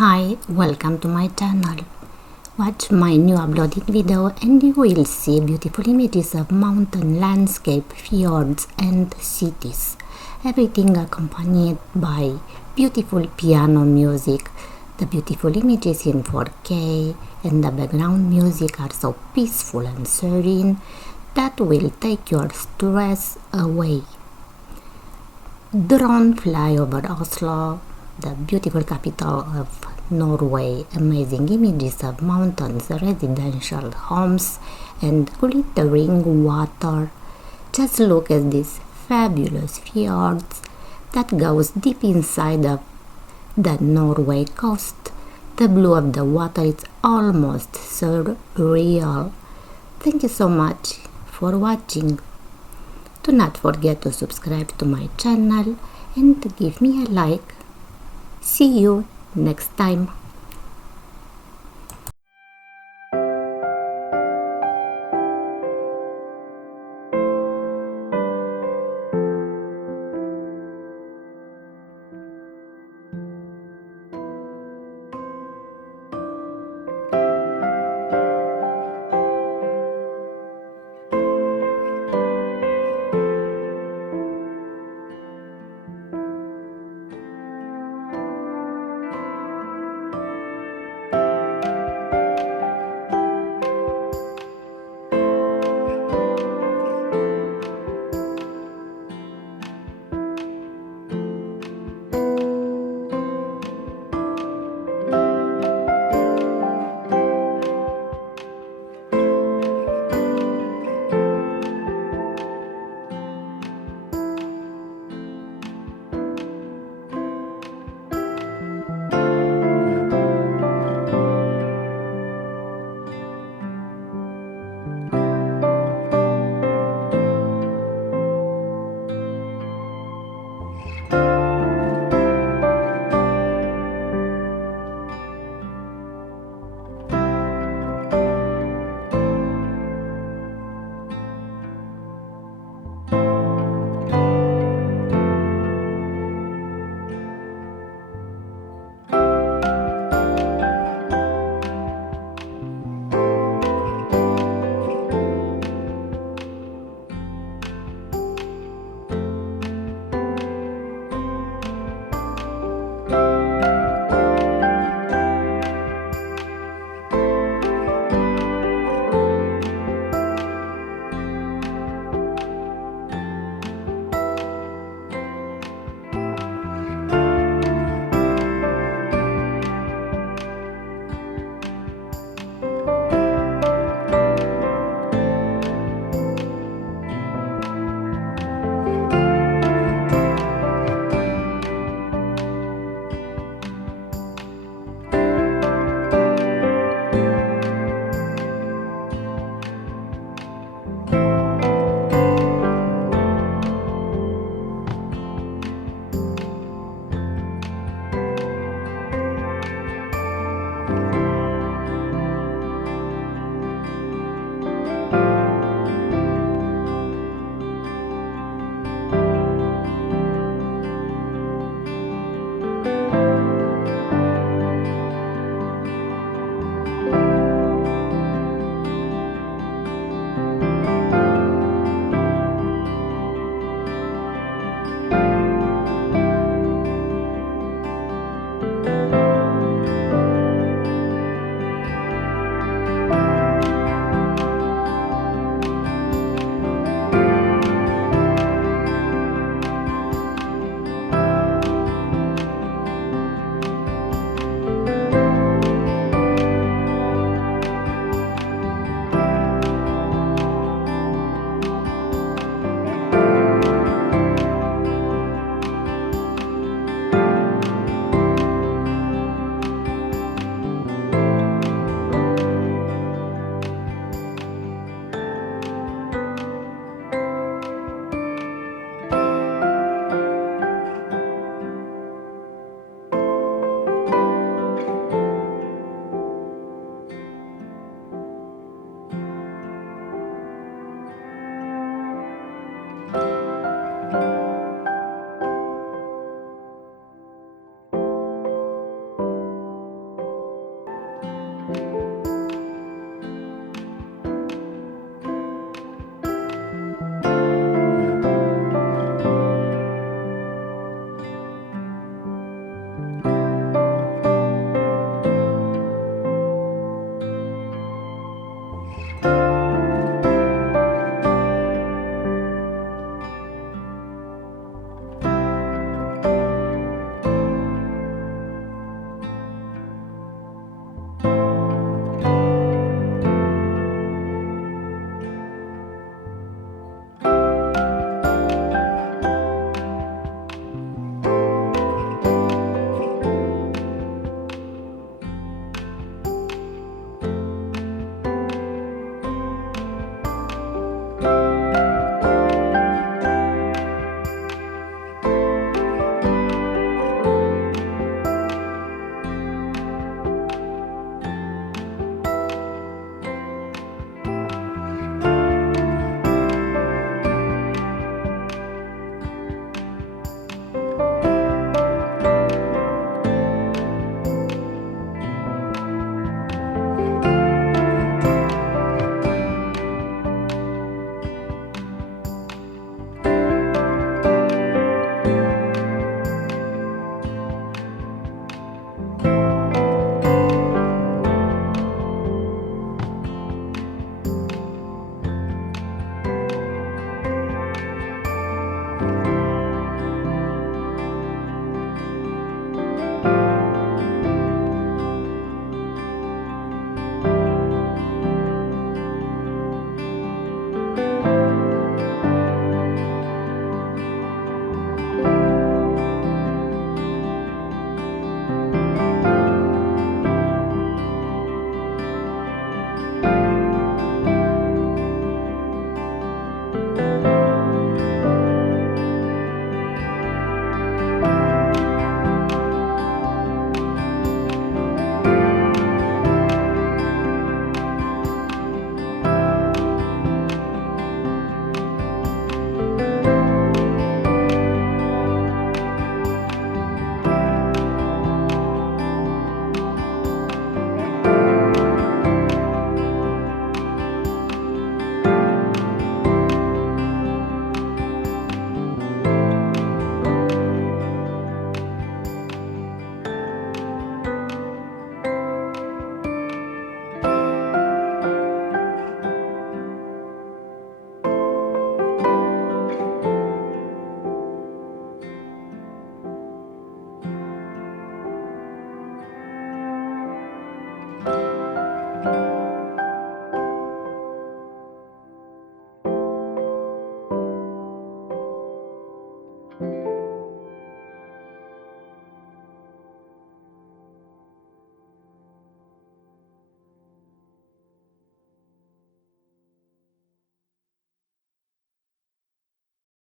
Hi, welcome to my channel. Watch my new uploaded video and you will see beautiful images of mountain landscape, fjords and cities. Everything accompanied by beautiful piano music. The beautiful images in 4K and the background music are so peaceful and serene that will take your stress away. Drone fly over Oslo, the beautiful capital of Norway. Amazing images of mountains, residential homes and glittering water. Just look at these fabulous fjords that goes deep inside of the Norway coast. The blue of the water is almost surreal. Thank you so much for watching. Do not forget to subscribe to my channel and to give me a like. See you next time.